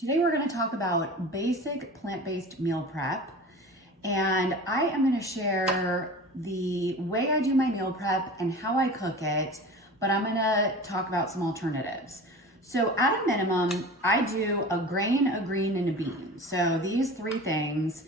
Today we're going to talk about basic plant-based meal prep, and I am going to share the way I do my meal prep and how I cook it, but I'm going to talk about some alternatives. So at a minimum, I do a grain, a green, and a bean. So these three things,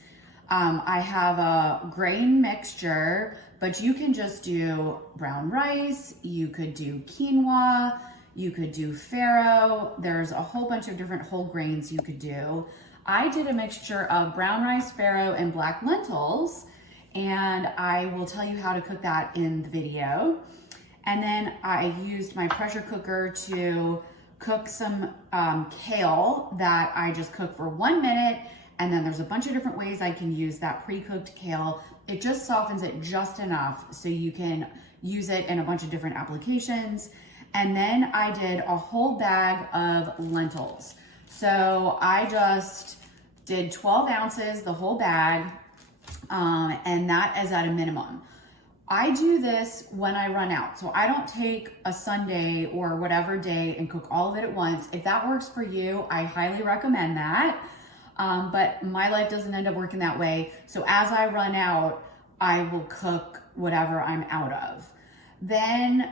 I have a grain mixture, but you can just do brown rice, you could do quinoa, you could do farro. There's a whole bunch of different whole grains you could do. I did a mixture of brown rice, farro, and black lentils, and I will tell you how to cook that in the video. And then I used my pressure cooker to cook some kale that I just cook for 1 minute, and then there's a bunch of different ways I can use that pre-cooked kale. It just softens it just enough so you can use it in a bunch of different applications. And then I did a whole bag of lentils. So I just did 12 ounces, the whole bag, and that is at a minimum. I do this when I run out. So I don't take a Sunday or whatever day and cook all of it at once. If that works for you, I highly recommend that. But my life doesn't end up working that way. So as I run out, I will cook whatever I'm out of. Then,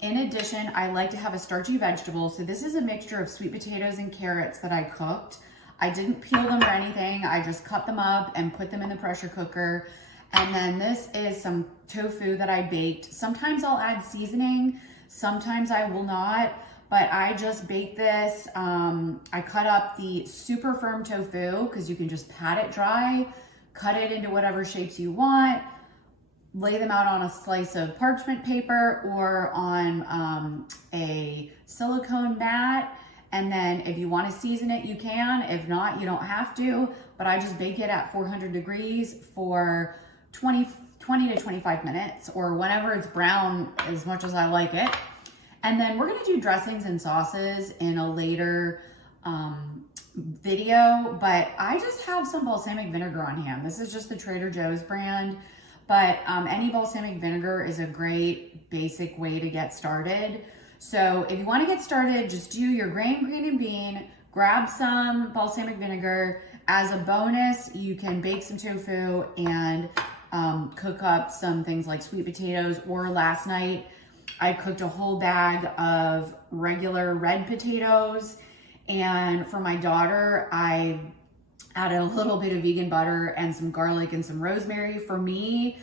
in addition, I like to have a starchy vegetable. So this is a mixture of sweet potatoes and carrots that I cooked. I didn't peel them or anything. I just cut them up and put them in the pressure cooker. And then this is some tofu that I baked. Sometimes I'll add seasoning, sometimes I will not, but I just baked this. I cut up the super firm tofu because you can just pat it dry, cut it into whatever shapes you want, lay them out on a slice of parchment paper or on a silicone mat. And then if you want to season it, you can. If not, you don't have to. But I just bake it at 400 degrees for 20 to 25 minutes or whenever it's brown as much as I like it. And then we're going to do dressings and sauces in a later video. But I just have some balsamic vinegar on hand. This is just the Trader Joe's brand. But any balsamic vinegar is a great basic way to get started. So if you want to get started, just do your grain, green, and bean, grab some balsamic vinegar. As a bonus, you can bake some tofu and cook up some things like sweet potatoes. Or last night, I cooked a whole bag of regular red potatoes. And for my daughter, I added a little bit of vegan butter and some garlic and some rosemary. For me,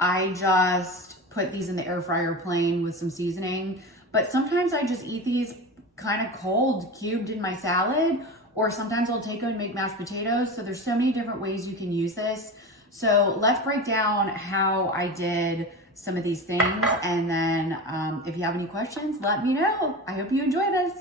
I just put these in the air fryer plain with some seasoning. But sometimes I just eat these kind of cold, cubed in my salad, or sometimes I'll take them and make mashed potatoes. So there's so many different ways you can use this. So let's break down how I did some of these things. And then if you have any questions, let me know. I hope you enjoy this.